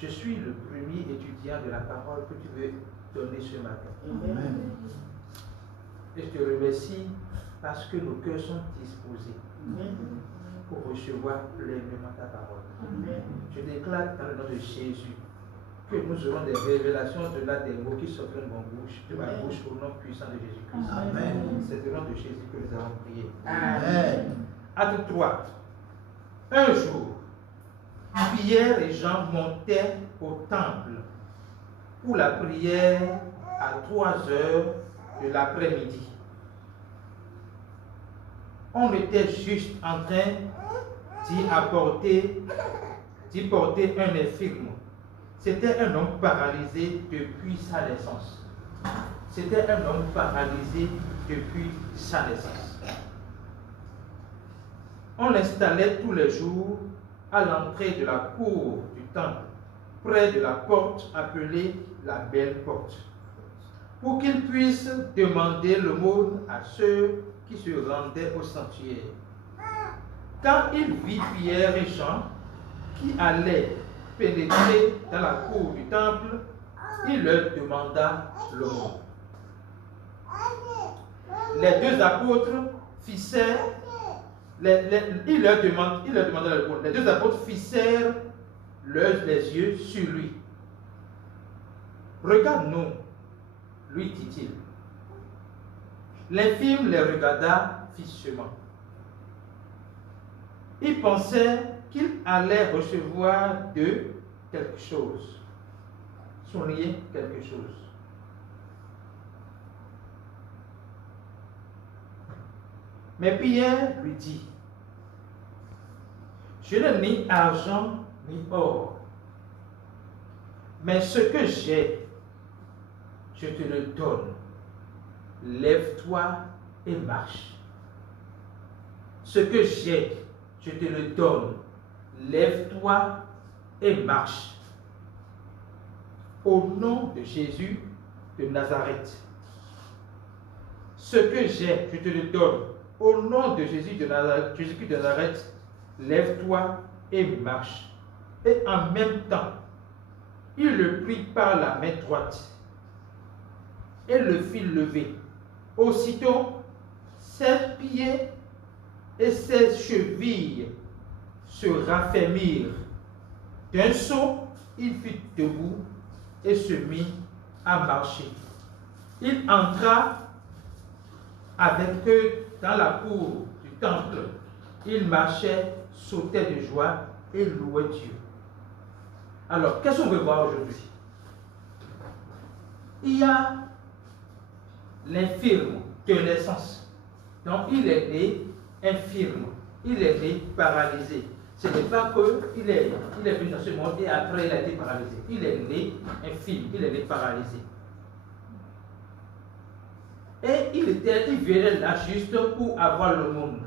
Je suis le premier étudiant de la parole que tu veux donner ce matin. Amen. Et je te remercie parce que nos cœurs sont disposés pour recevoir pleinement ta parole. Je déclare dans le nom de Jésus que nous aurons des révélations de là des mots qui sortiront de ma bouche au nom puissant de Jésus-Christ. Amen. C'est au nom de Jésus que nous avons prié. Amen. Acte 3. Un jour, Pierre et Jean montaient au temple pour la prière à 3 heures de l'après-midi. On était juste en train d'y porter un infirme. C'était un homme paralysé depuis sa naissance. C'était un homme paralysé depuis sa naissance. On l'installait tous les jours à l'entrée de la cour du temple, près de la porte appelée la Belle Porte, pour qu'il puisse demander l'aumône à ceux qui se rendaient au sanctuaire. Quand il vit Pierre et Jean qui allaient pénétrer dans la cour du temple, il leur demanda l'aumône. Les deux apôtres fixèrent il leur demanda l'aumône. Les deux apôtres fixèrent les yeux sur lui. Regarde-nous, lui dit-il. L'infirme les regarda fixement. Il pensait qu'il allait recevoir d'eux quelque chose. Soigner quelque chose. Mais Pierre lui dit, je n'ai ni argent ni or, mais ce que j'ai, je te le donne. Lève-toi et marche. Ce que j'ai, je te le donne. Lève-toi et marche. Au nom de Jésus de Nazareth. Ce que j'ai, je te le donne. Au nom de Jésus de Nazareth, Jésus-Christ de Nazareth, lève-toi et marche. Et en même temps, il le prit par la main droite et le fit lever. Aussitôt, ses pieds et ses chevilles se raffermirent. D'un saut, il fut debout et se mit à marcher. Il entra avec eux dans la cour du temple. Il marchait, sautait de joie et louait Dieu. Alors, qu'est-ce qu'on veut voir aujourd'hui? Il y a l'infirme de naissance. Donc, il est né infirme. Il est né paralysé. Ce n'est pas qu'il est venu dans ce monde et après il a été paralysé. Il est né infirme. Il est né paralysé. Et il venait là juste pour avoir le monde.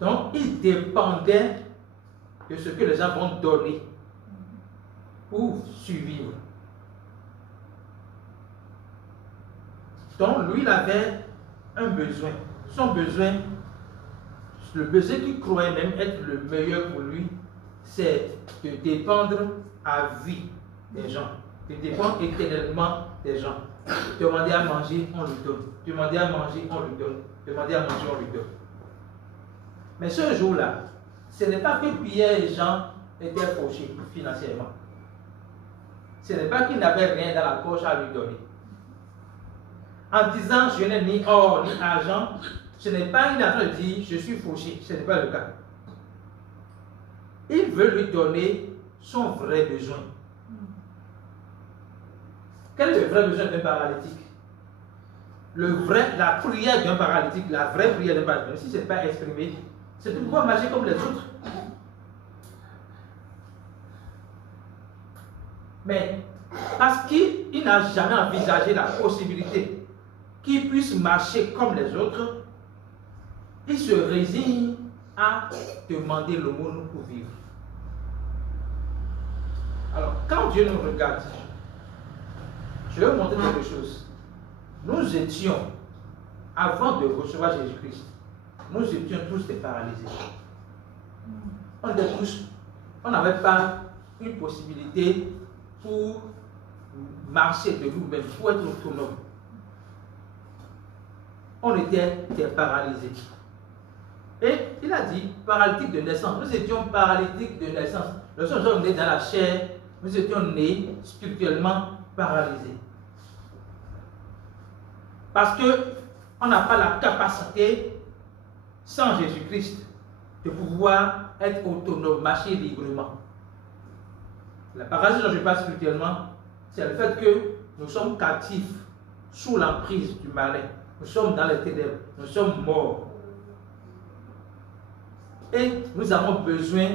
Donc, il dépendait de ce que les gens vont donner pour survivre. Donc, lui, il avait un besoin. Son besoin, le besoin qu'il croyait même être le meilleur pour lui, c'est de dépendre à vie des gens, de dépendre éternellement des gens. Demander à manger, on lui donne. Demander à manger, on lui donne. Demander à manger, on lui donne. Mais ce jour-là, ce n'est pas que Pierre et Jean étaient fauchés financièrement. Ce n'est pas qu'ils n'avaient rien dans la poche à lui donner. En disant je n'ai ni or ni argent, ce n'est pas qu'il est en train de dire je suis fauché. Ce n'est pas le cas. Il veut lui donner son vrai besoin. Quel est le vrai besoin d'un paralytique? La prière d'un paralytique, la vraie prière d'un paralytique, si ce n'est pas exprimé, c'est de pouvoir marcher comme les autres. Mais parce qu'il n'a jamais envisagé la possibilité qu'il puisse marcher comme les autres, il se résigne à demander l'aumône pour vivre. Alors, quand Dieu nous regarde, je vais vous montrer quelque chose. Nous étions, avant de recevoir Jésus-Christ, nous étions tous des paralysés. On était tous, on n'avait pas une possibilité pour marcher de nous-mêmes, pour être autonome. On était paralysés. Et il a dit paralytique de naissance. Nous étions paralytiques de naissance. Nous sommes nés dans la chair, nous étions nés spirituellement paralysés. Parce qu'on n'a pas la capacité, sans Jésus-Christ, de pouvoir être autonome, marcher librement. La paralysie dont je parle spirituellement, c'est le fait que nous sommes captifs sous l'emprise du malin. Nous sommes dans les ténèbres, nous sommes morts. Et nous avons besoin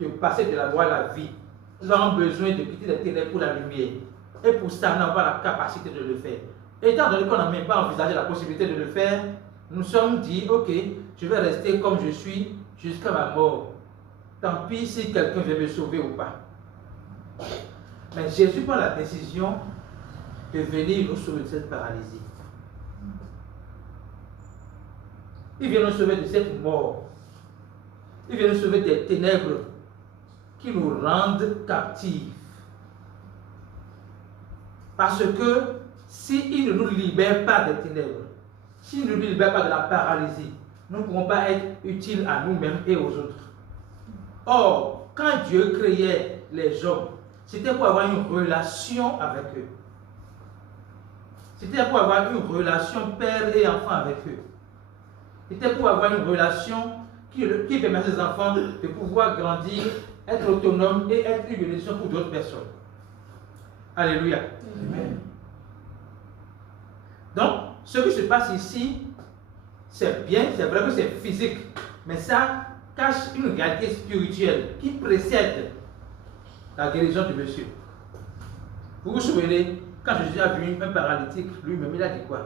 de passer de la mort à la vie. Nous avons besoin de quitter les ténèbres pour la lumière. Et pour ça, nous avons la capacité de le faire. Étant donné qu'on n'a même pas envisagé la possibilité de le faire, nous nous sommes dit, ok, je vais rester comme je suis jusqu'à ma mort. Tant pis si quelqu'un vient me sauver ou pas. Mais Jésus prend la décision de venir nous sauver de cette paralysie. Il vient nous sauver de cette mort. Il vient nous sauver des ténèbres qui nous rendent captifs. Parce que s'il ne nous libère pas des ténèbres, s'il ne nous libère pas de la paralysie, nous ne pourrons pas être utiles à nous-mêmes et aux autres. Or, quand Dieu créait les hommes, c'était pour avoir une relation avec eux. C'était pour avoir une relation père et enfant avec eux. C'était pour avoir une relation qui permet à ces enfants de pouvoir grandir, être autonomes et être une bénédiction pour d'autres personnes. Alléluia. Amen. Donc, ce qui se passe ici, c'est bien, c'est vrai que c'est physique, mais ça cache une réalité spirituelle qui précède la guérison du monsieur. Vous vous souvenez, quand Jésus a vu un paralytique, lui-même, il a dit quoi?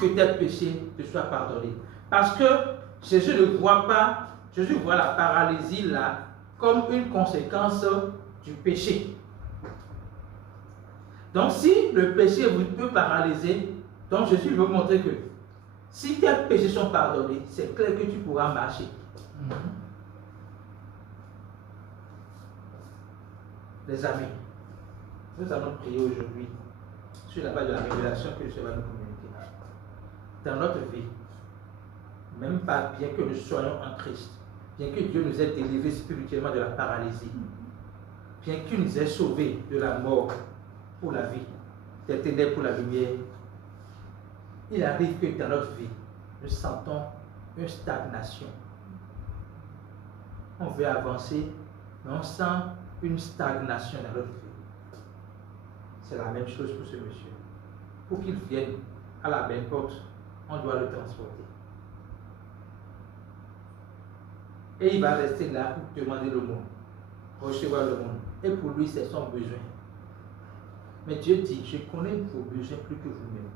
Que tes péchés te soient pardonnés. Parce que Jésus ne voit pas, Jésus voit la paralysie là comme une conséquence du péché. Donc si le péché vous peut paralyser, donc Jésus veut montrer que si tes péchés sont pardonnés, c'est clair que tu pourras marcher. Les amis, nous allons prier aujourd'hui sur la base de la révélation que Dieu va nous communiquer. Dans notre vie, même pas bien que nous soyons en Christ, bien que Dieu nous ait délivrés spirituellement de la paralysie, bien qu'il nous ait sauvés de la mort pour la vie, des ténèbres pour la lumière, il arrive que dans notre vie, nous sentons une stagnation. On veut avancer, mais on sent une stagnation dans notre vie. C'est la même chose pour ce monsieur. Pour qu'il vienne à la belle porte, on doit le transporter. Et il va rester là pour demander le monde, recevoir le monde. Et pour lui, c'est son besoin. Mais Dieu dit, je connais vos besoins plus que vous-même.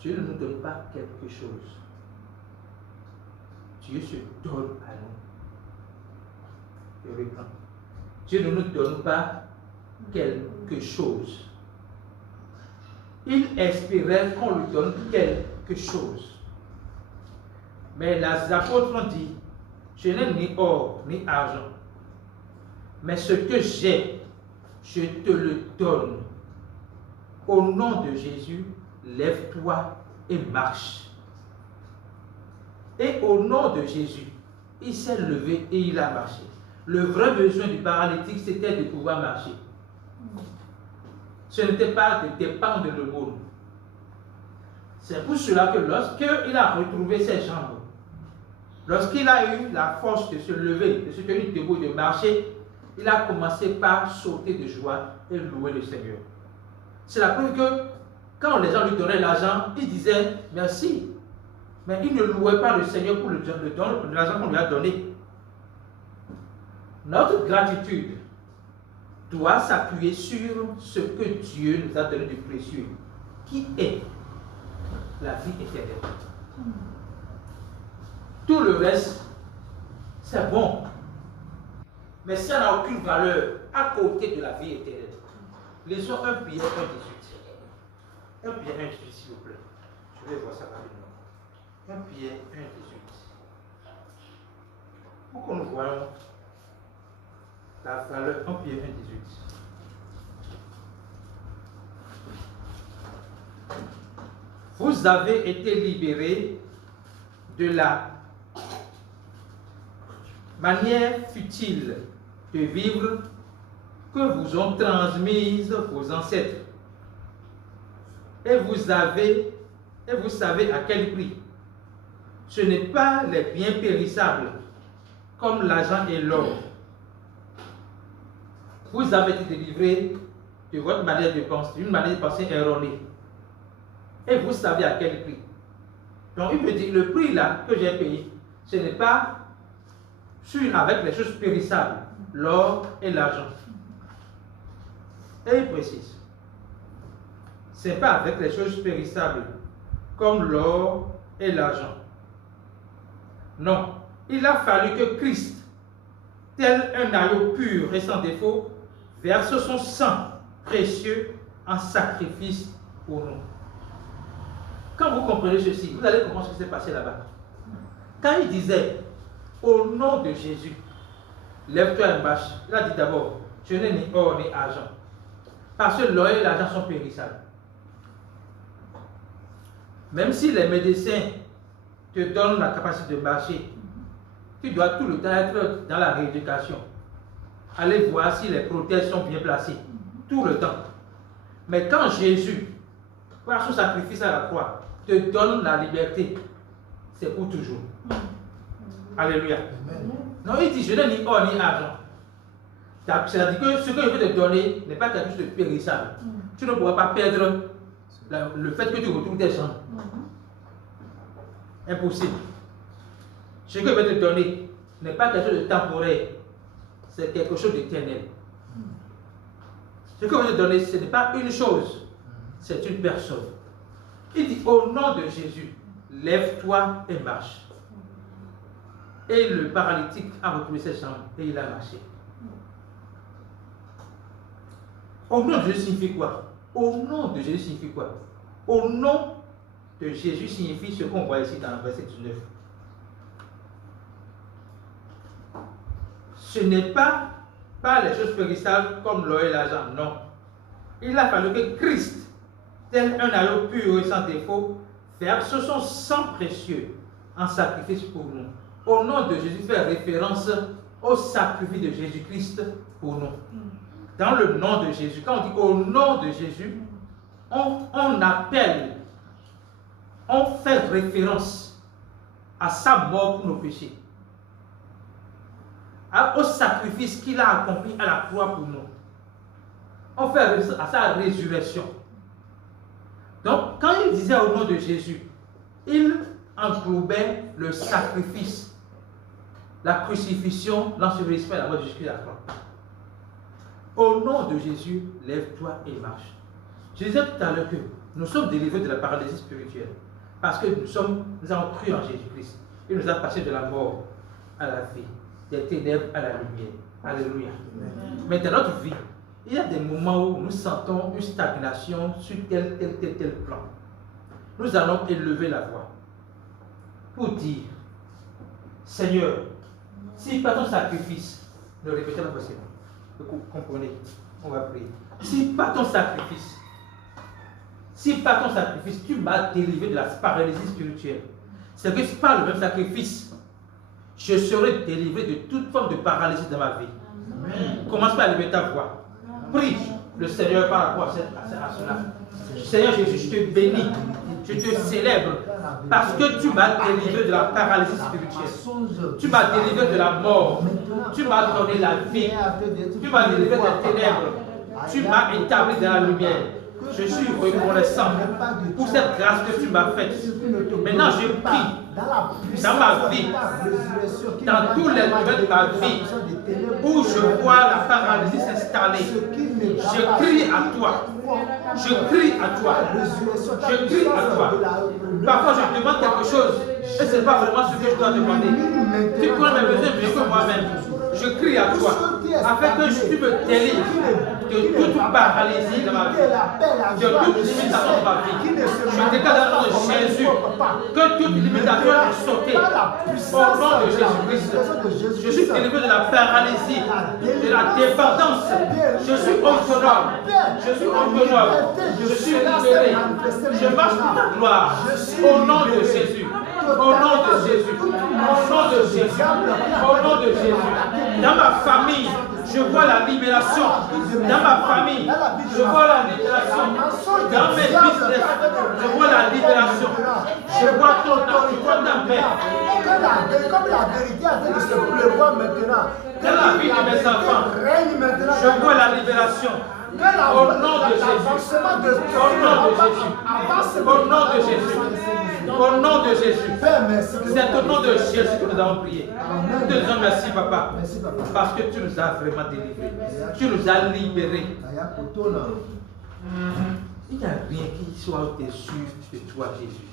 Dieu ne nous donne pas quelque chose. Dieu se donne à nous. Je reprends. Dieu ne nous donne pas quelque chose. Il espérait qu'on lui donne quelque chose. Mais les apôtres ont dit, je n'ai ni or ni argent, mais ce que j'ai, je te le donne. Au nom de Jésus, lève-toi et marche. Et au nom de Jésus, il s'est levé et il a marché. Le vrai besoin du paralytique, c'était de pouvoir marcher. Ce n'était pas de dépendre de l'aumône. C'est pour cela que lorsqu'il a retrouvé ses jambes, lorsqu'il a eu la force de se lever, de se tenir debout, de marcher, il a commencé par sauter de joie et louer le Seigneur. C'est la preuve que quand les gens lui donnaient l'argent, il disait merci. Mais il ne louait pas le Seigneur pour l'argent qu'on lui a donné. Notre gratitude doit s'appuyer sur ce que Dieu nous a donné de précieux, qui est la vie éternelle. Tout le reste, c'est bon. Mais ça n'a aucune valeur à côté de la vie éternelle. Lisons 1 Pierre 1,18. 1 Pierre 1,18, s'il vous plaît. Je vais voir ça rapidement. 1 Pierre 1,18. 18. Pour que nous voyons la valeur en Pierre 1, 18. Vous avez été libérés de la manière futile de vivre que vous ont transmise vos ancêtres. Et vous savez à quel prix. Ce n'est pas les biens périssables comme l'argent et l'or. Vous avez été délivrés de votre manière de penser, d'une manière de penser erronée. Et vous savez à quel prix. Donc il me dit, le prix là que j'ai payé, ce n'est pas avec les choses périssables, l'or et l'argent. Et il précise, ce n'est pas avec les choses périssables, comme l'or et l'argent. Non, il a fallu que Christ, tel un agneau pur et sans défaut, verse son sang précieux en sacrifice pour nous. Quand vous comprenez ceci, vous allez comprendre ce qui s'est passé là-bas. Quand il disait, au nom de Jésus, lève-toi et marche, il a dit d'abord, je n'ai ni or ni argent. Parce que l'or et l'argent sont périssables. Même si les médecins te donnent la capacité de marcher, tu dois tout le temps être dans la rééducation. Aller voir si les prothèses sont bien placées. Tout le temps. Mais quand Jésus, par son sacrifice à la croix, te donne la liberté, c'est pour toujours. Alléluia. Non, il dit, je n'ai ni or ni argent. C'est-à-dire que ce que je veux te donner n'est pas quelque chose de périssable. Tu ne pourras pas perdre le fait que tu retrouves tes jambes. Impossible. Ce que je veux te donner n'est pas quelque chose de temporaire. C'est quelque chose d'éternel. Ce que je veux te donner, ce n'est pas une chose, c'est une personne. Il dit, au nom de Jésus, lève-toi et marche. Et le paralytique a retrouvé ses jambes et il a marché. Au nom de Jésus signifie quoi? Au nom de Jésus signifie quoi? Au nom de Jésus signifie ce qu'on voit ici dans le verset 19. Ce n'est pas les choses périssables comme l'or et l'argent, non. Il a fallu que Christ, tel un agneau pur et sans défaut, verse son sang précieux en sacrifice pour nous. Au nom de Jésus, fait référence au sacrifice de Jésus-Christ pour nous. Dans le nom de Jésus, quand on dit au nom de Jésus, on appelle, on fait référence à sa mort pour nos péchés, au sacrifice qu'il a accompli à la croix pour nous. On fait référence à sa résurrection. Donc, quand il disait au nom de Jésus, il englobait le sacrifice, la crucifixion, l'ensevelissement et la mort de Jésus à la croix. Au nom de Jésus, lève-toi et marche. Je disais tout à l'heure que nous sommes délivrés de la paralysie spirituelle parce que nous avons cru en Jésus-Christ. Il nous a passé de la mort à la vie, des ténèbres à la lumière. Alléluia. Mais dans notre vie, il y a des moments où nous sentons une stagnation sur tel plan. Nous allons élever la voix pour dire, Seigneur, si par ton sacrifice, ne répétez pas possible. Vous comprenez, on va prier. Si par ton sacrifice, tu m'as délivré de la paralysie spirituelle, c'est que par le même sacrifice, je serai délivré de toute forme de paralysie dans ma vie. Amen. Commence par lever ta voix. Prie le Seigneur par rapport à cela. Seigneur Jésus, je te bénis, je te célèbre parce que tu m'as délivré de la paralysie spirituelle. Tu m'as délivré de la mort. Tu m'as donné la vie. Tu m'as délivré des ténèbres. Tu m'as établi dans la lumière. Je suis reconnaissant pour cette grâce que tu m'as faite. Maintenant, je prie dans ma vie, dans tous les domaines de ma vie, où je vois la paralysie s'installer. Je crie à toi. Je crie à toi. Je crie à toi. Parfois, je demande quelque chose et ce n'est pas vraiment ce que je dois demander. Tu connais mes besoins mieux que moi-même. Je crie à toi. afin que tu me délivres de toute paralysie dans ma vie, de toute limitation dans ma vie. Je déclare dans le nom de Jésus que toute limitation est sautée au nom de Jésus-Christ. Je suis délivré de la paralysie, de la dépendance. Je suis autonome. Je suis autonome. Je suis libéré. Je marche pour ta gloire. Au nom de Jésus. Au nom de Jésus. Au nom de Jésus. Au nom de Jésus. Dans ma famille, je vois la libération. Dans ma famille, je vois la libération. Dans mes business, je vois la libération. Je vois ta paix. Comme la vérité a été de se pleuvoir maintenant. Dans la vie de mes enfants, je vois la libération. Au nom de Jésus. Au nom de Jésus. Au nom de Jésus. Au nom de Jésus. C'est au nom de Jésus que nous avons prié. Nous te disons merci, Papa. Parce que tu nous as vraiment délivrés. Tu nous as libérés. Il n'y a rien qui soit au-dessus de toi, Jésus.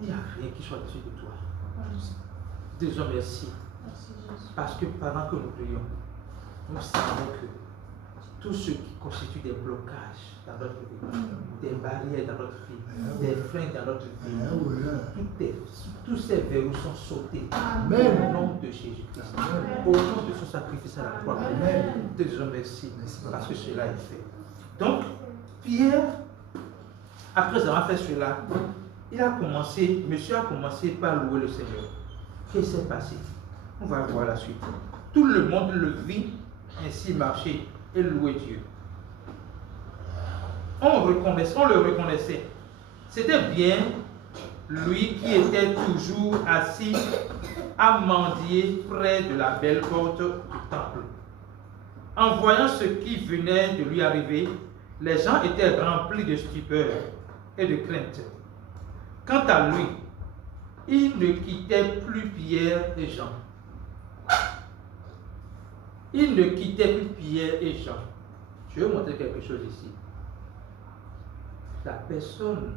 Il n'y a rien qui soit au-dessus de toi. Nous te disons merci. Parce que pendant que nous prions, nous savons que tout ce qui constitue des blocages dans notre vie, des barrières dans notre vie, des freins dans notre vie, tous ces verrous sont sautés au nom de Jésus-Christ, au nom de son sacrifice à la croix. Nous te disons merci parce que cela est fait. Donc, Pierre, après avoir fait cela, monsieur a commencé par louer le Seigneur. Qu'est-ce qui s'est passé? On va voir la suite. Tout le monde le vit ainsi marcher et louer Dieu. On le reconnaissait. C'était bien lui qui était toujours assis à mendier près de la belle porte du temple. En voyant ce qui venait de lui arriver, les gens étaient remplis de stupeur et de crainte. Quant à lui, il ne quittait plus Pierre et Jean. Il ne quittait plus Pierre et Jean. Je vais vous montrer quelque chose ici. La personne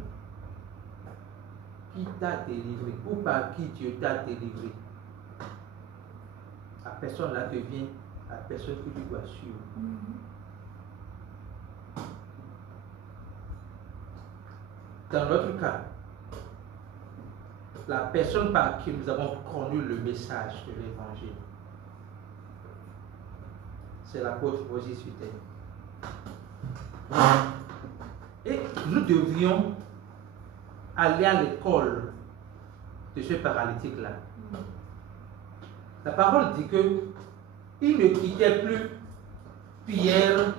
qui t'a délivré ou par qui Dieu t'a délivré, la personne là devient la personne que tu dois suivre. Dans notre cas, la personne par qui nous avons connu le message de l'évangile, c'est l'apôtre Moïse sur terre. Et nous devions aller à l'école de ce paralytique-là. La parole dit que il ne quittait plus Pierre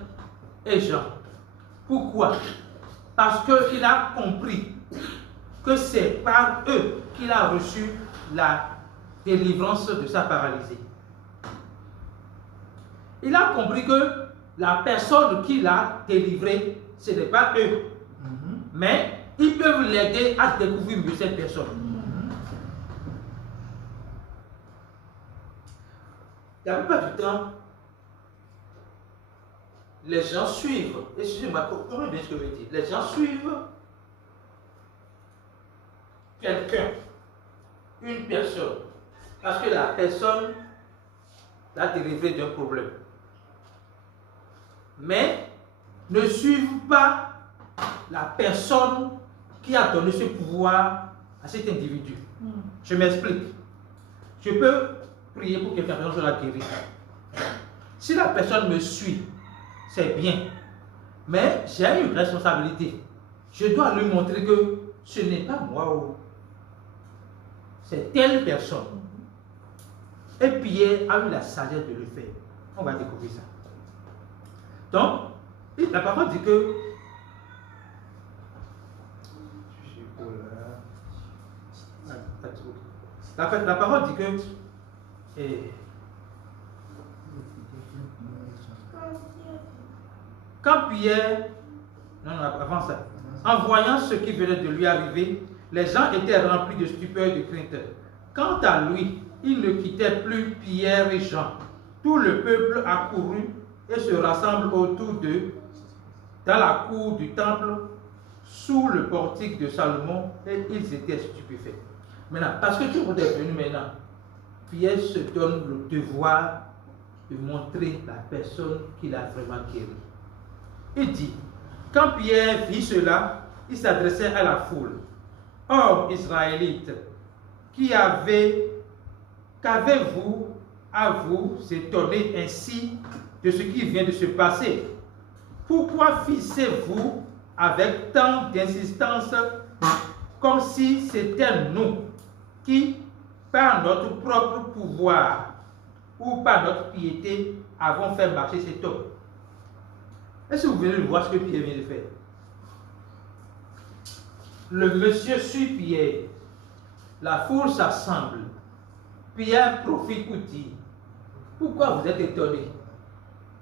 et Jean. Pourquoi? Parce qu'il a compris que c'est par eux qu'il a reçu la délivrance de sa paralysie. Il a compris que la personne qui l'a délivré, ce n'est pas eux. Mais ils peuvent l'aider à découvrir mieux cette personne. La plupart du temps, les gens suivent, excusez-moi, comment bien ce que je veux dire, les gens suivent quelqu'un, une personne, parce que la personne l'a délivré d'un problème. Mais ne suivent pas la personne qui a donné ce pouvoir à cet individu. Je m'explique. Je peux prier pour quelqu'un, je la guérir. Si la personne me suit, c'est bien. Mais j'ai une responsabilité. Je dois lui montrer que ce n'est pas moi, c'est telle personne. Et Pierre a eu la sagesse de le faire. On va découvrir ça. Donc, la parole dit que la parole dit que quand Pierre, avant ça, en voyant ce qui venait de lui arriver, les gens étaient remplis de stupeur et de crainte. Quant à lui, il ne quittait plus Pierre et Jean. Tout le peuple accourut et se rassemble autour d'eux dans la cour du temple sous le portique de Salomon et ils étaient stupéfaits. Maintenant, parce que tout le monde est venu maintenant, Pierre se donne le devoir de montrer la personne qu'il a vraiment guéri. Il dit, quand Pierre vit cela, il s'adressait à la foule. Hommes israélites, qu'avez-vous à vous étonner ainsi de ce qui vient de se passer? Pourquoi fixez-vous avec tant d'insistance comme si c'était nous qui, par notre propre pouvoir ou par notre piété, avons fait marcher cet homme? Est-ce que vous venez de voir ce que Pierre vient de faire? Le monsieur suit Pierre. La foule s'assemble. Pierre profite pour dire, pourquoi vous êtes étonné?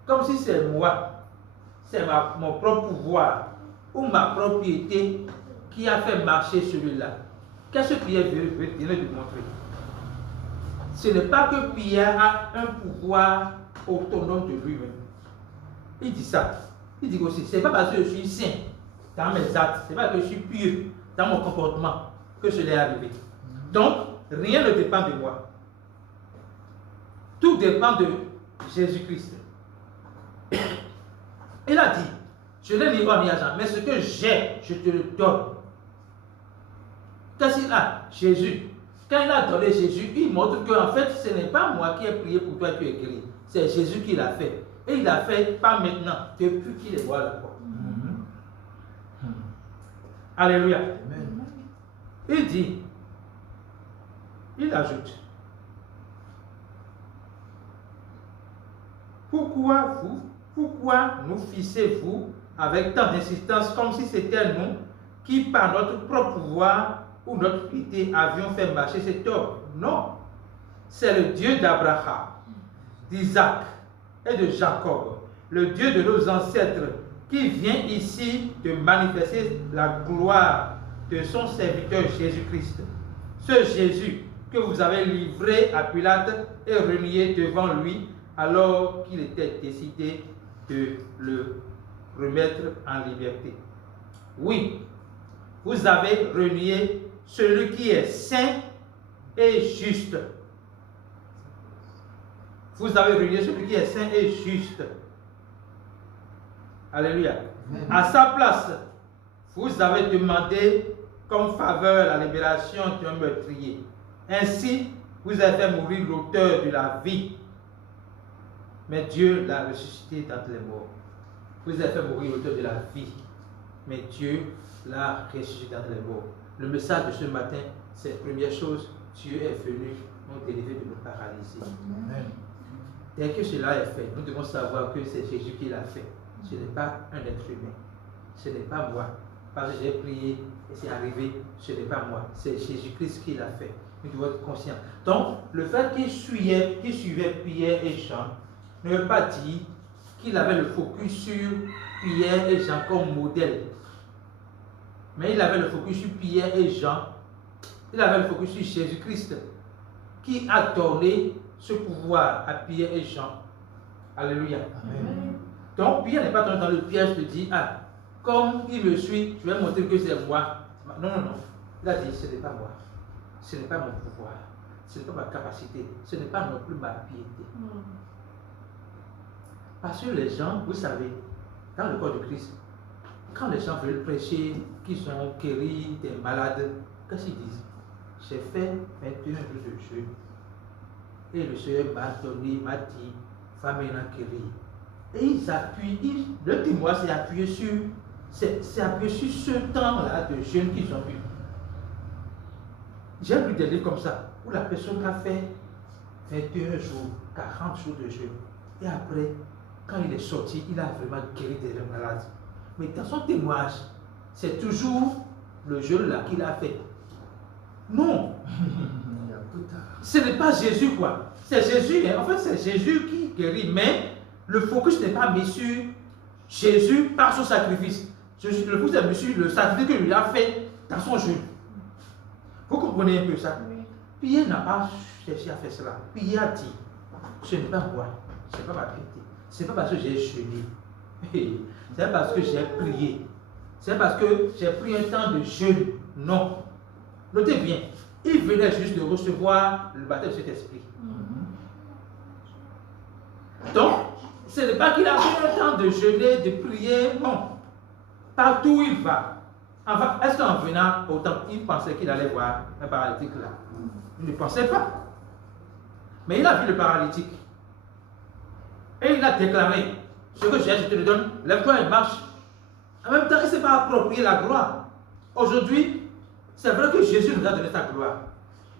Comme si c'est moi, c'est mon propre pouvoir ou ma propre piété qui a fait marcher celui-là. Qu'est-ce que Pierre veut de montrer? Ce n'est pas que Pierre a un pouvoir autonome de lui-même. Il dit ça. Il dit aussi, ce n'est pas parce que je suis saint dans mes actes, ce n'est pas parce que je suis pieux dans mon comportement que cela est arrivé. Donc, rien ne dépend de moi. Tout dépend de Jésus-Christ. Il a dit, je n'ai ni or ni argent, mais ce que j'ai, je te le donne. Qu'est-ce qu'il a? Jésus. Quand il a donné Jésus, il montre qu'en fait, ce n'est pas moi qui ai prié pour toi et tu es guéri. C'est Jésus qui l'a fait. Et il l'a fait pas maintenant, depuis qu'il est mort là-bas. Alléluia. Amen. Il dit, il ajoute, pourquoi nous fixez-vous avec tant d'insistance comme si c'était nous qui, par notre propre pouvoir ou notre piété, avions fait marcher cet homme? Non, c'est le Dieu d'Abraham, d'Isaac et de Jacob, le Dieu de nos ancêtres, qui vient ici de manifester la gloire de son serviteur Jésus-Christ. Ce Jésus que vous avez livré à Pilate et renié devant lui alors qu'il était décidé de le remettre en liberté. Oui, vous avez renié celui qui est saint et juste. Vous avez renié celui qui est saint et juste. Alléluia. Amen. À sa place, vous avez demandé comme faveur la libération d'un meurtrier. Ainsi, vous avez fait mourir l'auteur de la vie. Mais Dieu l'a ressuscité d'entre les morts. Vous avez fait mourir l'auteur de la vie. Mais Dieu l'a ressuscité d'entre les morts. Le message de ce matin, c'est la première chose, Dieu est venu nous délivrer de nos paralysies. Amen. Dès que cela est fait, nous devons savoir que c'est Jésus qui l'a fait. Ce n'est pas un être humain. Ce n'est pas moi. Parce que j'ai prié et c'est arrivé, ce n'est pas moi. C'est Jésus-Christ qui l'a fait. Nous devons être conscients. Donc, le fait qu'il suivait Pierre et Jean ne veut pas dire qu'il avait le focus sur Pierre et Jean comme modèle. Mais il avait le focus sur Pierre et Jean. Il avait le focus sur Jésus-Christ qui a donné ce pouvoir à Pierre et Jean. Alléluia. Amen. Donc, Pierre n'est pas tombé dans le piège de dire, ah, comme il me suit, je vais montrer que c'est moi. Non. Il a dit, ce n'est pas moi. Ce n'est pas mon pouvoir. Ce n'est pas ma capacité. Ce n'est pas non plus ma piété. Parce que les gens, vous savez, dans le corps de Christ, quand les gens veulent prêcher, qu'ils sont guéris, des malades, qu'est-ce qu'ils disent? J'ai fait 21 jours de jeûne. Et le Seigneur m'a dit, va maintenant guérir. Et ils appuient, le témoin s'est appuyé sur ce temps-là de jeûne qu'ils ont eu. J'ai lu des livres comme ça, où la personne a fait 21 jours, 40 jours de jeûne. Et après, quand il est sorti, il a vraiment guéri des malades. Mais dans son témoignage, c'est toujours le jeûne là qu'il a fait. Non. Ce n'est pas Jésus quoi. C'est Jésus, en fait c'est Jésus qui guérit, mais le focus n'est pas mis sur Jésus par son sacrifice. Le focus est mis sur le sacrifice que lui a fait dans son jeûne. Vous comprenez un peu ça? Pierre n'a pas cherché à faire cela. Pierre a dit, ce n'est pas moi, ce n'est pas ma piété. Ce n'est pas parce que j'ai jeûné. C'est parce que j'ai prié. C'est parce que j'ai pris un temps de jeûne. Non. Notez bien, il venait juste de recevoir le baptême de cet esprit. Donc, ce n'est pas qu'il a pris le temps de jeûner, de prier, non. Partout où il va. Enfin, est-ce qu'en venant au temple, il pensait qu'il allait voir un paralytique là? Il ne pensait pas. Mais il a vu le paralytique. Et il a déclaré, ce que j'ai, je te le donne, lève-toi et marche. En même temps, il ne s'est pas approprié la gloire. Aujourd'hui, c'est vrai que Jésus nous a donné sa gloire.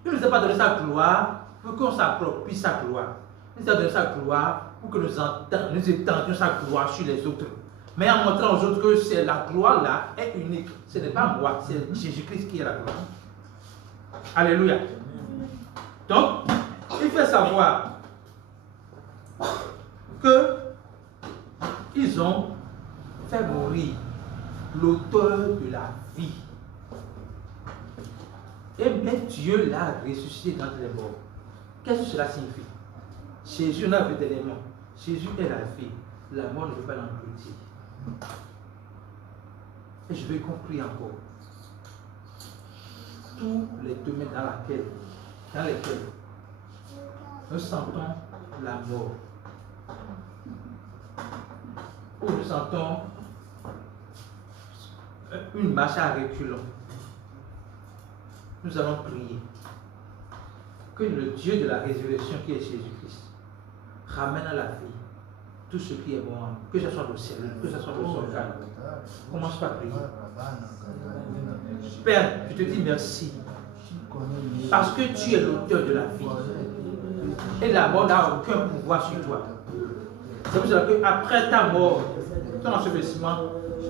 Il ne nous a pas donné sa gloire pour qu'on s'approprie sa gloire. Il nous a donné sa gloire pour que nous étendions sa gloire sur les autres. Mais en montrant aux autres que la gloire là est unique. Ce n'est pas moi, c'est Jésus-Christ qui est la gloire. Alléluia. Donc, il fait savoir que ils ont fait mourir l'auteur de la vie. Et mais Dieu l'a ressuscité dans les morts. Qu'est-ce que cela signifie? Jésus n'a pas d'élément. Jésus est la vie. La mort ne peut pas l'engloutir. Et je vais compris encore. Tous les domaines dans lesquels nous sentons la mort, où nous sentons une marche à reculons, nous allons prier que le Dieu de la résurrection qui est Jésus-Christ ramène à la vie tout ce qui est bon, que ce soit le ciel, que ce soit le organe. Commence par prier. Père, je te dis merci parce que tu es l'auteur de la vie et la mort n'a aucun pouvoir sur toi. C'est pour cela qu'après ta mort, ton ensevelissement,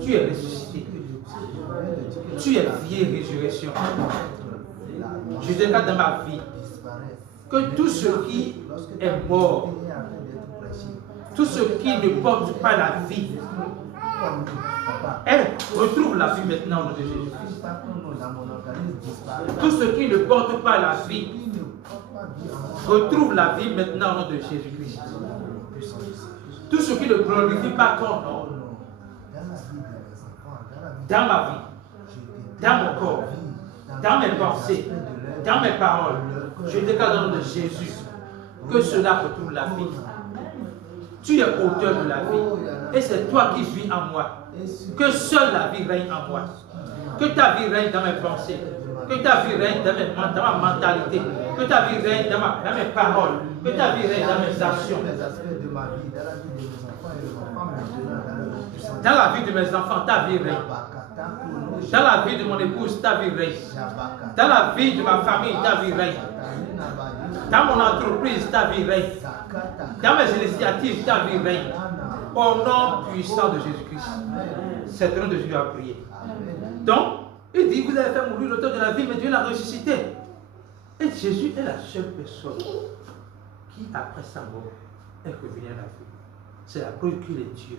tu es ressuscité. Tu es vie et résurrection. Je déclare dans ma vie que tout ce qui est mort, tout ce qui ne porte pas la vie, elle retrouve la vie maintenant au nom de Jésus-Christ. Tout ce qui ne porte pas la vie retrouve la vie maintenant au nom de Jésus-Christ. Tout ce qui ne glorifie pas ton nom dans ma vie, dans mon corps, dans mes pensées, dans mes paroles, je déclare dans le nom de Jésus que cela retrouve la vie. Tu es auteur de la vie et c'est toi qui vis en moi. Que seule la vie règne en moi. Que ta vie règne dans mes pensées. Que ta vie règne dans ma mentalité. Que ta vie règne dans mes paroles. Que ta vie règne dans mes actions. Dans la vie de mes enfants, ta vie règne. Dans la vie de mon épouse, ta vie règne. Dans la vie de ma famille, ta vie règne. Dans mon entreprise, ta vie règne. Dans mes initiatives, ta vie règne. Au nom puissant de Jésus-Christ. C'est le nom de Jésus à prier. Donc, il dit, vous avez fait mourir l'auteur de la vie, mais Dieu l'a ressuscité. Et Jésus est la seule personne qui, après sa mort, est revenue à la vie. C'est la preuve qu'il est Dieu.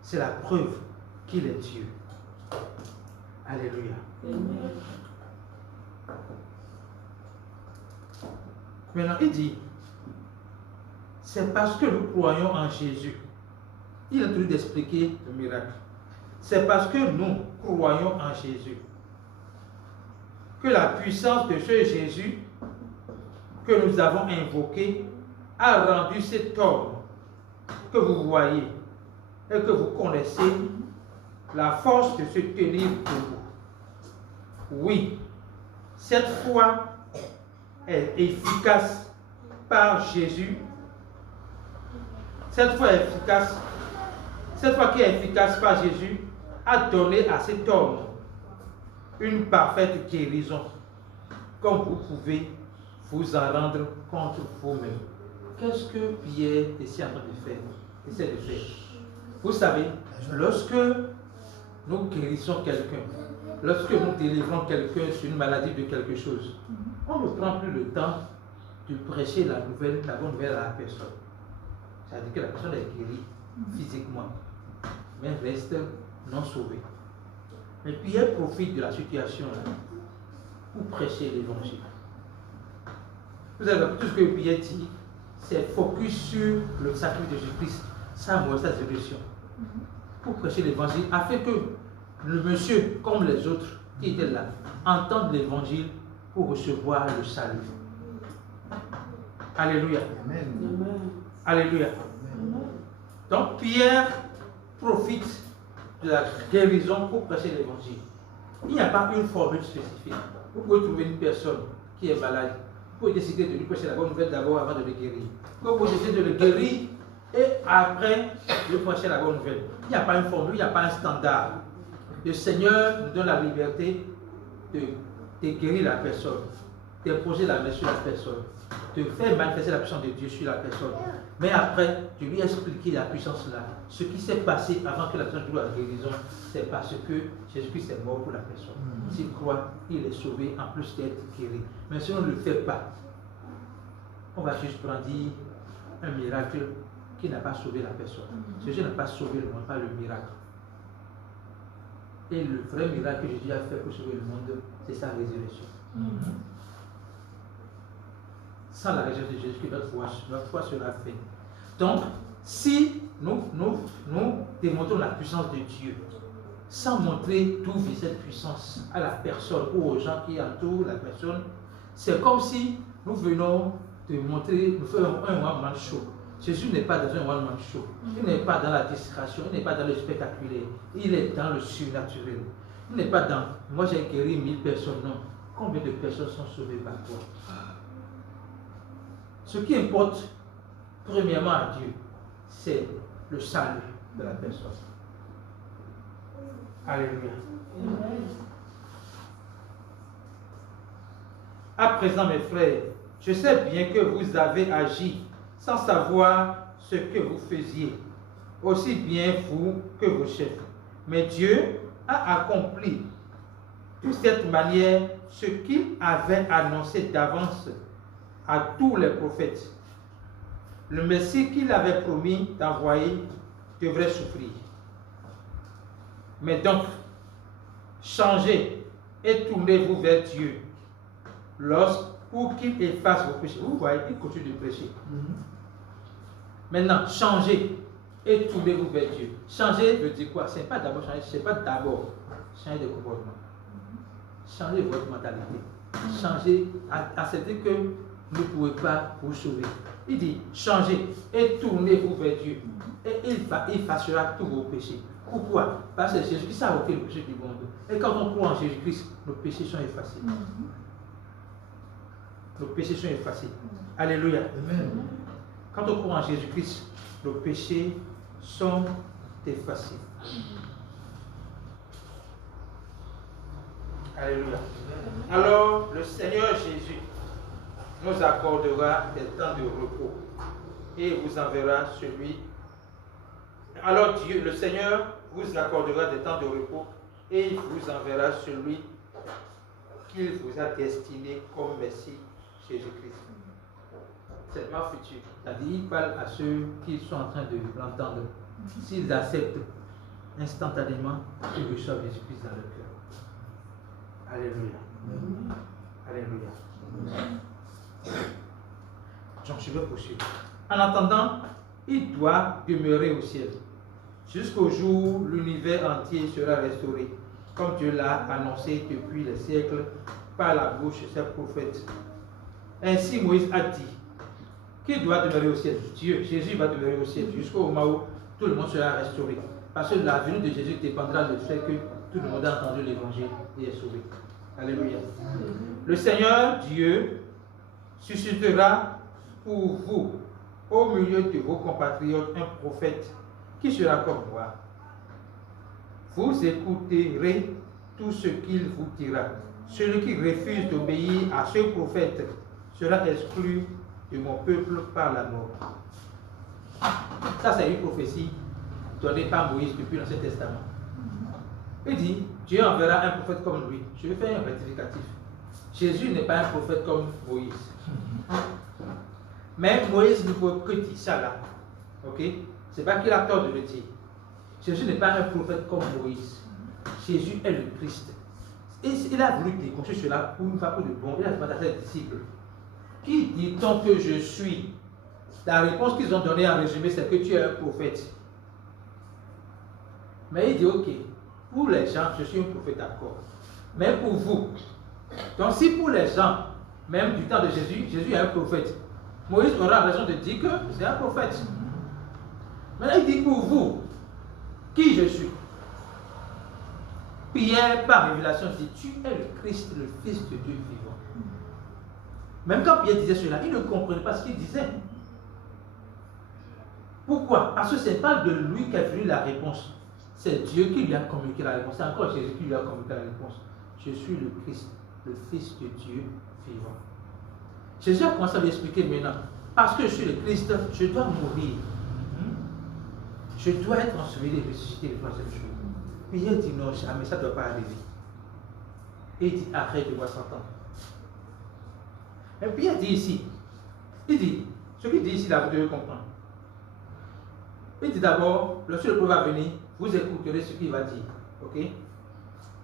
C'est la preuve qu'il est Dieu. Alléluia. Amen. Maintenant, il dit, c'est parce que nous croyons en Jésus. Il a voulu d'expliquer le miracle. C'est parce que nous croyons en Jésus que la puissance de ce Jésus que nous avons invoqué a rendu cet homme que vous voyez et que vous connaissez la force de se tenir debout. Oui, cette foi est efficace par Jésus. Cette foi qui est efficace par Jésus a donné à cet homme une parfaite guérison, comme vous pouvez vous en rendre compte vous-même. Qu'est-ce que Pierre essaie de faire? Vous savez, lorsque nous guérissons quelqu'un, lorsque nous délivrons quelqu'un sur une maladie de quelque chose, on ne prend plus le temps de prêcher la bonne nouvelle à la personne. C'est-à-dire que la personne est guérie physiquement, mais reste non sauvée. Mais Pierre profite de la situation là pour prêcher l'évangile. Vous savez, tout ce que Pierre dit, c'est focus sur le sacrifice de Jésus-Christ, sa mort, sa résurrection, pour prêcher l'évangile, afin que le monsieur, comme les autres qui étaient là, entendent l'évangile pour recevoir le salut. Alléluia. Amen. Alléluia. Donc Pierre profite de la guérison pour prêcher l'évangile. Il n'y a pas une formule spécifique. Vous pouvez trouver une personne qui est malade. Vous pouvez décider de lui prêcher la bonne nouvelle d'abord avant de le guérir. Vous pouvez décider de le guérir et après de lui prêcher la bonne nouvelle. Il n'y a pas une formule, il n'y a pas un standard. Le Seigneur nous donne la liberté de guérir la personne, de poser la main sur la personne, de faire manifester la puissance de Dieu sur la personne. Mais après, de lui expliquer la puissance là. Ce qui s'est passé avant que la personne trouve la guérison, c'est parce que Jésus-Christ est mort pour la personne. S'il croit, il est sauvé en plus d'être guéri. Mais si on ne le fait pas, on va juste prendre un miracle qui n'a pas sauvé la personne. Jésus n'a pas sauvé le monde par le miracle. Et le vrai miracle que Jésus a fait pour sauver le monde, c'est sa résurrection. Sans la résurrection de Jésus, notre foi sera faite. Donc, si nous démontrons la puissance de Dieu, sans montrer d'où vient cette puissance à la personne ou aux gens qui entourent la personne, c'est comme si nous venons de montrer, nous faisons un one-man show. Jésus n'est pas dans un one-man show. Il n'est pas dans la discrétion, il n'est pas dans le spectaculaire. Il est dans le surnaturel. Il n'est pas dans, moi j'ai guéri 1000 personnes, non. Combien de personnes sont sauvées par toi? Ce qui importe, premièrement à Dieu, c'est le salut de la personne. Alléluia. À présent, mes frères, je sais bien que vous avez agi sans savoir ce que vous faisiez, aussi bien vous que vos chefs. Mais Dieu a accompli de cette manière ce qu'il avait annoncé d'avance à tous les prophètes. Le Messie qu'il avait promis d'envoyer devrait souffrir. Mais donc, changez et tournez-vous vers Dieu pour qu'il efface vos péchés. Vous voyez, il continue de prêcher. Maintenant, changez et tournez-vous vers Dieu. Changer veut dire quoi? Ce n'est pas d'abord changer, c'est pas d'abord changer de comportement. Changez votre mentalité. Changez, acceptez que vous ne pouvez pas vous sauver. Il dit, changez et tournez-vous vers Dieu. Et il effacera tous vos péchés. Pourquoi? Parce que Jésus-Christ a ôté le péché du monde. Et quand on croit en Jésus-Christ, nos péchés sont effacés. Nos péchés sont effacés. Alléluia. Amen. Quand on croit en Jésus-Christ, nos péchés sont effacés. Alléluia. Alors, le Seigneur Jésus nous accordera des temps de repos et vous enverra celui. Alors Dieu, le Seigneur, vous accordera des temps de repos et il vous enverra celui qu'il vous a destiné comme Messie, Jésus-Christ. C'est ma future. C'est-à-dire, il parle à ceux qui sont en train de l'entendre. S'ils acceptent instantanément, ils reçoivent Jésus-Christ dans leur cœur. Alléluia. Alléluia. Donc, je vais poursuivre. En attendant, il doit demeurer au ciel, jusqu'au jour où l'univers entier sera restauré, comme Dieu l'a annoncé depuis les siècles par la bouche de ses prophètes. Ainsi, Moïse a dit qu'il doit demeurer au ciel. Dieu, Jésus va demeurer au ciel jusqu'au moment où tout le monde sera restauré. Parce que la venue de Jésus dépendra du fait que tout le monde a entendu l'évangile et est sauvé. Alléluia. Le Seigneur Dieu suscitera pour vous, au milieu de vos compatriotes, un prophète qui sera comme moi. Vous écouterez tout ce qu'il vous dira. Celui qui refuse d'obéir à ce prophète sera exclu de mon peuple par la mort. Ça, c'est une prophétie donnée par Moïse depuis l'Ancien Testament. Il dit, Dieu enverra un prophète comme lui. Je vais faire un rectificatif. Jésus n'est pas un prophète comme Moïse. Mais Moïse ne peut que dire ça là. Ok? C'est pas qu'il a tort de le dire. Jésus n'est pas un prophète comme Moïse. Jésus est le Christ. Et il a voulu déconstruire cela pour une fois pour de bon. Il a demandé à ses disciples, qui dit-on que je suis? La réponse qu'ils ont donnée en résumé, c'est que tu es un prophète. Mais il dit, ok, pour les gens, je suis un prophète, d'accord. Mais pour vous, donc si pour les gens, même du temps de Jésus, Jésus est un prophète, Moïse aura raison de dire que c'est un prophète. Maintenant, il dit pour vous, qui je suis? Pierre, par révélation, dit, tu es le Christ, le Fils de Dieu vivant. Même quand Pierre disait cela, il ne comprenait pas ce qu'il disait. Pourquoi? Parce que ce n'est pas de lui qu'est venue la réponse. C'est Dieu qui lui a communiqué la réponse. C'est encore Jésus qui lui a communiqué la réponse. Je suis le Christ, le Fils de Dieu vivant. Jésus a commencé à lui expliquer maintenant. Parce que je suis le Christ, je dois mourir. Je dois être enseveli et ressuscité le troisième jour. Pierre dit non, jamais, ça ne doit pas arriver. Et il dit arrête de voir Satan. Et Pierre dit ici, il dit, ce qu'il dit ici, là, vous devez comprendre. Il dit d'abord, lorsque le prophète va venir, vous écouterez ce qu'il va dire. Ok?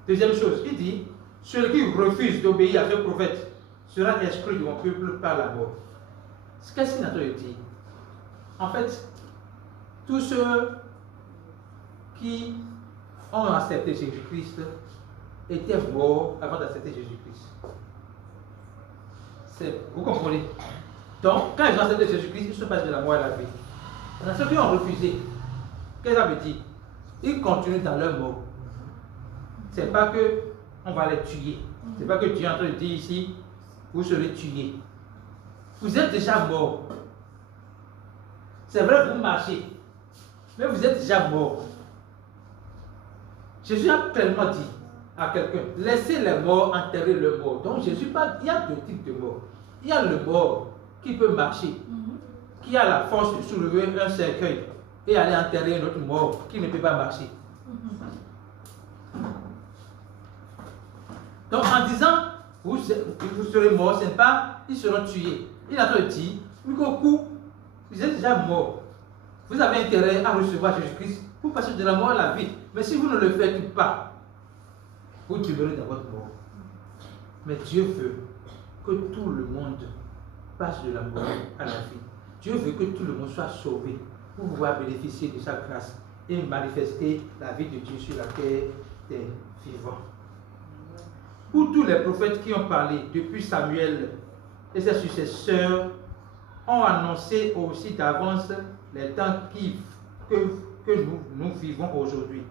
Deuxième chose, il dit, celui qui refuse d'obéir à ce prophète sera exclu de mon peuple par la mort. Qu'est-ce qu'il a dit? En fait, tous ceux qui ont accepté Jésus-Christ étaient morts avant d'accepter Jésus-Christ. Vous comprenez? Donc, quand ils ont accepté Jésus-Christ, ils sont passés de la mort à la vie. Dans ceux qui ont refusé, qu'est-ce que ça veut dire? Ils continuent dans leur mort. Ce n'est pas que on va les tuer. Ce n'est pas que Dieu est en train de dire ici, vous serez tués. Vous êtes déjà morts. C'est vrai, vous marchez, mais vous êtes déjà morts. Jésus a clairement dit à quelqu'un, laissez les morts enterrer le mort. Donc Jésus parle, il y a deux types de morts. Il y a le mort qui peut marcher, qui a la force de soulever un cercueil et aller enterrer un autre mort qui ne peut pas marcher. Donc en disant, vous serez morts, ce n'est pas, ils seront tués. Il a dit, vous êtes déjà morts. Vous avez intérêt à recevoir Jésus-Christ pour passer de la mort à la vie. Mais si vous ne le faites pas, vous demeurez dans votre mort. Mais Dieu veut que tout le monde passe de la mort à la vie. Dieu veut que tout le monde soit sauvé pour pouvoir bénéficier de sa grâce et manifester la vie de Dieu sur la terre des vivants. Pour tous les prophètes qui ont parlé depuis Samuel et ses successeurs ont annoncé aussi d'avance les temps que nous vivons aujourd'hui.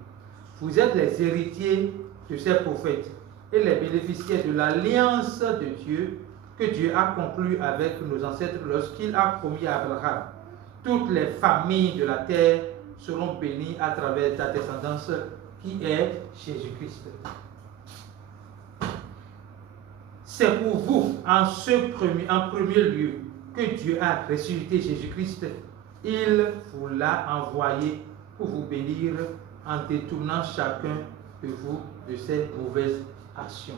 Vous êtes les héritiers de ces prophètes et les bénéficiaires de l'alliance de Dieu que Dieu a conclue avec nos ancêtres lorsqu'il a promis à Abraham. Toutes les familles de la terre seront bénies à travers ta descendance qui est Jésus-Christ. C'est pour vous, en premier lieu, que Dieu a ressuscité Jésus-Christ. Il vous l'a envoyé pour vous bénir en détournant chacun de vous de ses mauvaises actions.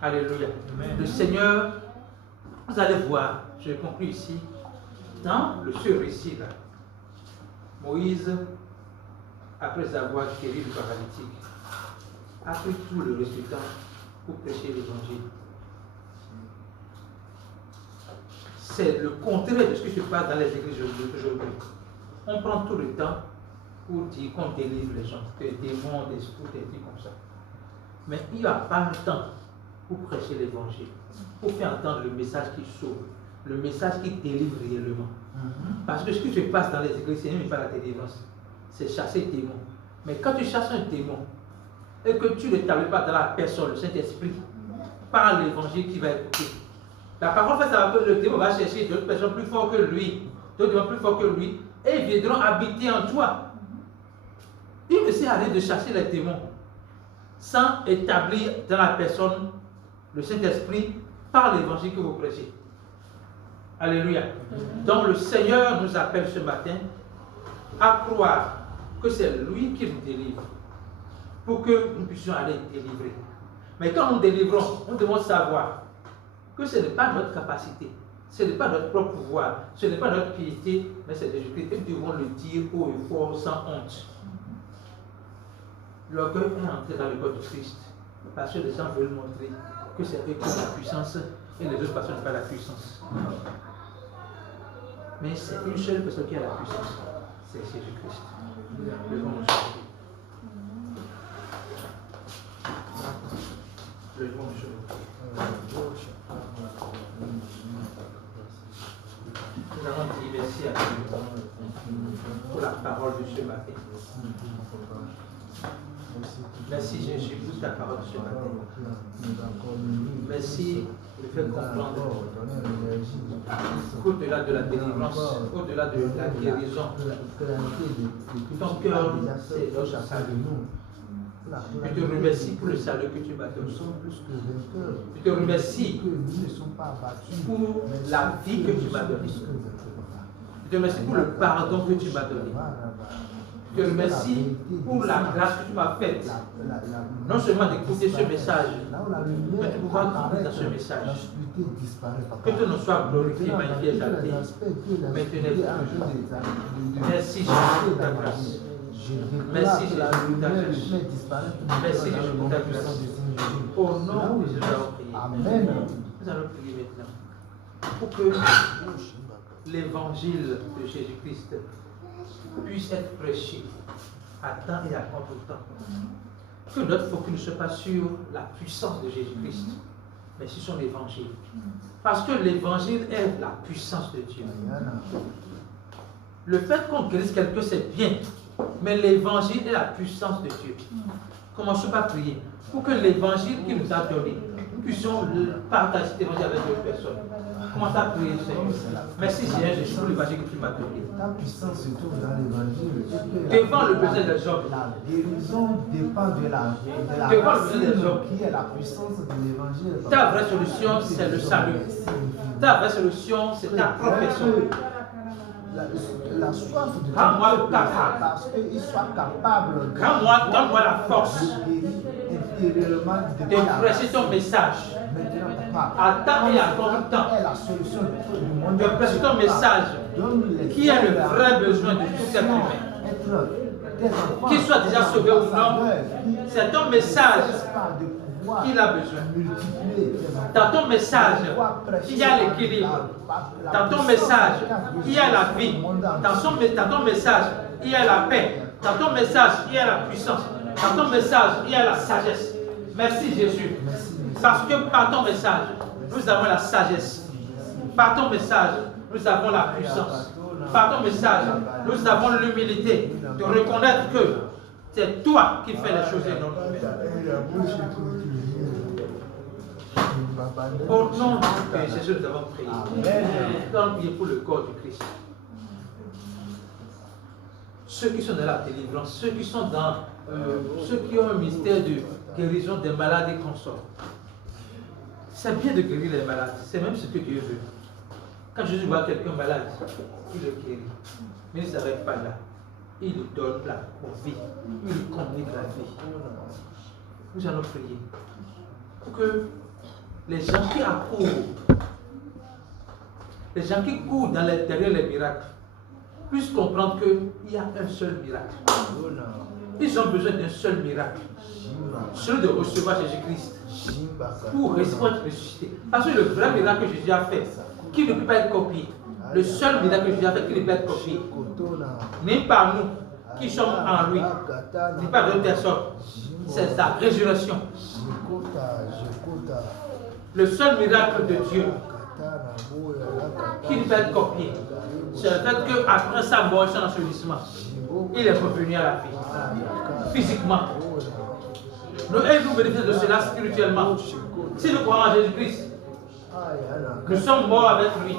Alléluia. Amen. Le Seigneur, vous allez voir, je conclue ici, dans ce récit-là, Moïse, après avoir guéri le paralytique, a pris tout le reste du temps pour prêcher l'évangile. C'est le contraire de ce qui se passe dans les églises aujourd'hui. On prend tout le temps pour dire qu'on délivre les gens, des démons, des esprits, des trucs comme ça. Mais il n'y a pas le temps pour prêcher l'évangile, pour faire entendre le message qui sauve, le message qui délivre réellement. Parce que ce qui se passe dans les églises, c'est même pas la délivrance, c'est chasser le démon. Mais quand tu chasses un démon et que tu ne t'établis pas dans la personne, le Saint-Esprit, par l'évangile qui va écouter, la parole fait savoir que le démon va chercher d'autres personnes plus fortes que lui, d'autres démons plus forts que lui, et ils viendront habiter en toi. Il ne sert à rien de chasser les démons sans établir dans la personne le Saint-Esprit par l'évangile que vous prêchez. Alléluia. Donc le Seigneur nous appelle ce matin à croire que c'est lui qui nous délivre pour que nous puissions aller délivrer. Mais quand nous délivrons, nous devons savoir que ce n'est pas notre capacité, ce n'est pas notre propre pouvoir, ce n'est pas notre piété, mais c'est Jésus-Christ. Et nous devons le dire haut et fort, sans honte. L'orgueil est entré dans le corps de Christ, parce que les gens veulent montrer que c'est eux qui ont la puissance et les autres personnes n'ont pas la puissance. Mais c'est une seule personne qui a la puissance, c'est Jésus-Christ. Levons nos cheveux. Levons nos cheveux. allons dire merci à Dieu pour la parole de ce matin. Merci Jésus pour ta parole de ce matin. Merci de faire comprendre qu'au-delà de la délivrance, au-delà de la guérison, ton cœur, c'est notre salut. Je te remercie pour le salut que tu m'as donné. Je te remercie pour la vie que tu m'as donnée. Je te remercie pour le pardon que tu m'as donné. Je te remercie pour la grâce que tu m'as faite. Non seulement d'écouter ce message, mais de pouvoir grandir dans ce message. Que ton nom soit glorifié, magnifié, exalté. Maintenant, merci Jésus pour ta grâce. Merci Jésus pour ta grâce. Merci Jésus pour ta grâce. Au nom de Jésus, nous allons prier. Amen. Nous allons prier maintenant pour que l'évangile de Jésus-Christ puisse être prêché à temps et à contre-temps. Que notre focus ne soit pas sur la puissance de Jésus-Christ, mais sur son évangile. Parce que l'évangile est la puissance de Dieu. Le fait qu'on guérisse quelqu'un, c'est bien, mais l'évangile est la puissance de Dieu. Commençons par prier pour que l'évangile qu'il nous a donné, nous puissions partager cet évangile avec d'autres personnes. Commençons à prier, Seigneur. Merci Seigneur Jésus pour l'évangile que tu m'as donné. Ta puissance se trouve dans l'évangile. Devant le besoin des hommes. La guérison dépend de la Devant le besoin des hommes. Qui est la puissance de l'évangile. Ta vraie solution, c'est le salut. Ta vraie solution, c'est ta propre personne. La soif de Rends-moi capable. Parce qu'il soit capable. Rends-moi, donne-moi la force de de prêcher ton message. À temps et à contre-temps. De prêcher ton message qui est le vrai besoin de tout être humain. Qu'il soit déjà sauvé ou non, c'est ton message qu'il a besoin. Dans ton message, il y a l'équilibre. Dans ton message, il y a la vie. Dans ton message, il y a la paix. Dans ton message, il y a la puissance. Dans ton message, il y a la sagesse. Merci Jésus. Parce que par ton message, nous avons la sagesse. Par ton message, nous avons la puissance. Par ton message, nous avons l'humilité de reconnaître que c'est toi qui fais les choses et non nous. Au nom de Jésus, nous avons prié. Nous allons prier pour le corps du Christ. Ceux qui sont dans la délivrance, ceux qui sont dans ceux qui ont un mystère de guérison des malades et consorts. C'est bien de guérir les malades, c'est même ce que Dieu veut. Quand Jésus voit quelqu'un malade, il le guérit. Mais il ne s'arrête pas là. Il lui donne la vie. Il lui communique la vie. Nous allons prier pour que les gens qui accourent, les gens qui courent derrière les miracles, puissent comprendre qu'il y a un seul miracle. Ils ont besoin d'un seul miracle. Celui de recevoir Jésus-Christ pour recevoir et ressusciter. Parce que le vrai miracle que Jésus a fait, qui ne peut pas être copié, le seul miracle que Jésus a fait, qui ne peut pas être copié, ni par nous qui sommes en lui, ni par d'autres personnes, c'est sa résurrection. Le seul miracle de Dieu qui ne peut être copié, c'est le fait qu'après sa mort, son ensevelissement, il est revenu à la vie, physiquement. Nous bénéficions de cela spirituellement. Si nous croyons en Jésus-Christ, nous sommes morts avec lui,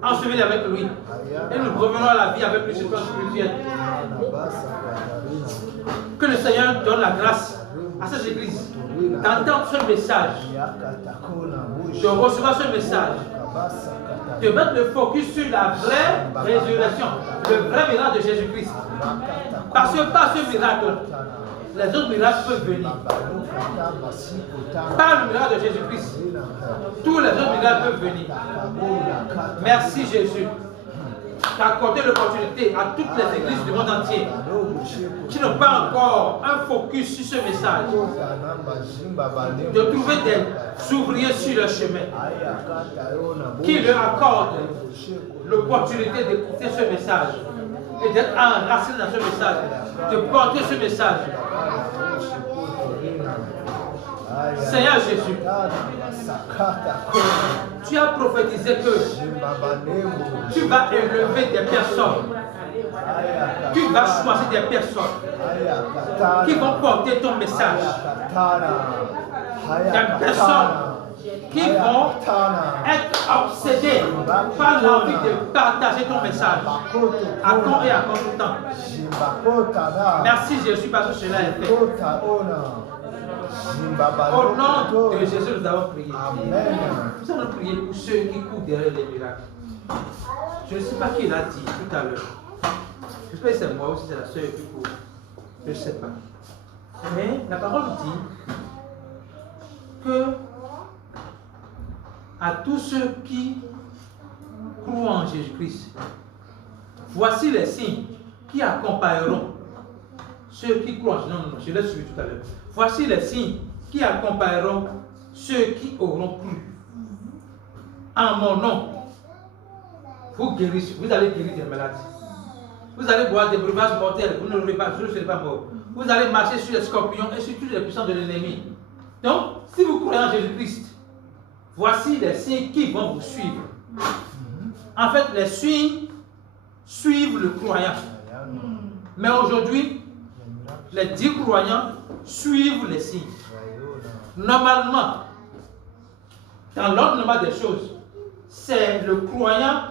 ensevelis avec lui, et nous revenons à la vie avec lui sur le plan spirituel. Que le Seigneur donne la grâce à cette église d'entendre ce message, de recevoir ce message, de mettre le focus sur la vraie résurrection, le vrai miracle de Jésus-Christ. Parce que par ce miracle, les autres miracles peuvent venir. Par le miracle de Jésus-Christ, tous les autres miracles peuvent venir. Merci Jésus d'accorder l'opportunité à toutes les églises du monde entier qui n'ont pas encore un focus sur ce message, de trouver des ouvriers sur leur chemin qui leur accordent l'opportunité d'écouter ce message et d'être enracinés dans ce message, de porter ce message. Seigneur Jésus, Tu as prophétisé que tu vas élever des personnes. Tu vas choisir des personnes qui vont porter ton message. Des personnes qui vont être obsédées par l'envie de partager ton message à quand et à quand tout temps. Merci Jésus parce que cela est fait. Au nom de Jésus, nous avons prié. Amen. Nous allons prier pour ceux qui courent derrière les miracles. Je ne sais pas qui l'a dit tout à l'heure. J'espère que c'est moi ou si c'est la sœur qui court. Je ne sais pas. Mais la parole dit que à tous ceux qui croient en Jésus-Christ, voici les signes qui accompagneront ceux qui croient. Non, je l'ai suivi tout à l'heure. Voici les signes qui accompagneront ceux qui auront cru. En mon nom, vous guérissez, vous allez guérir des maladies. Vous allez boire des breuvages mortels, vous ne serez pas mort. Vous allez marcher sur les scorpions et sur toutes les puissances de l'ennemi. Donc, si vous croyez en Jésus-Christ, voici les signes qui vont vous suivre. En fait, les signes suivent le croyant. Mais aujourd'hui, les 10 croyants suivent les signes. Normalement, dans l'ordre normal des choses, c'est le croyant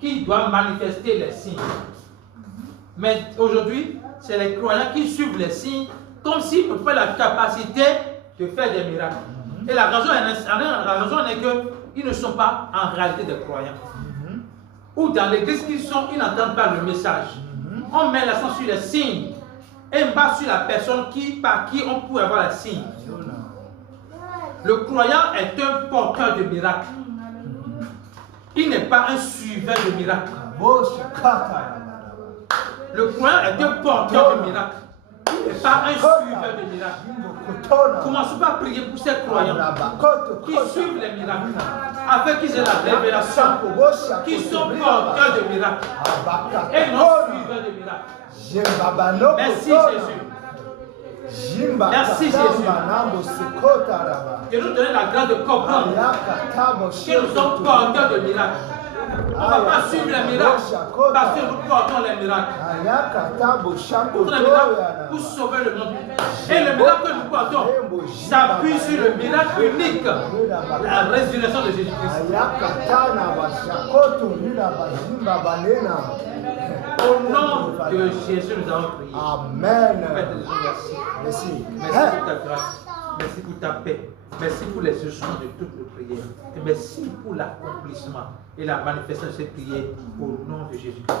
qui doit manifester les signes. Mais aujourd'hui, c'est les croyants qui suivent les signes comme s'ils n'ont pas la capacité de faire des miracles. Et la raison est qu'ils ne sont pas en réalité des croyants. Ou dans l'église ils n'entendent pas le message. On met l'accent sur les signes et pas sur la personne par qui on peut avoir les signes. Le croyant est un porteur de miracles. Il n'est pas un suiveur de miracles. Le croyant est un porteur de miracles. Il n'est pas un suiveur de miracles. Commençons par prier pour ces croyants qui suivent les miracles, afin qu'ils aient la révélation, qui sont porteurs de miracles et non suiveurs de miracles. Merci Jésus. Merci Jésus. Que nous donne la grâce de comprendre que nous sommes porteurs de miracles. On ne va pas suivre les miracles parce que nous portons les miracles. Pour sauver le monde. Et le miracle que nous portons s'appuie sur le miracle unique, la résurrection de Jésus-Christ. Au nom de Jésus, nous avons prié. Amen. Merci. Merci pour ta grâce. Merci pour ta paix. Merci pour les instructions de toutes les prières. Et merci pour l'accomplissement et la manifestation de ces prières au nom de Jésus-Christ.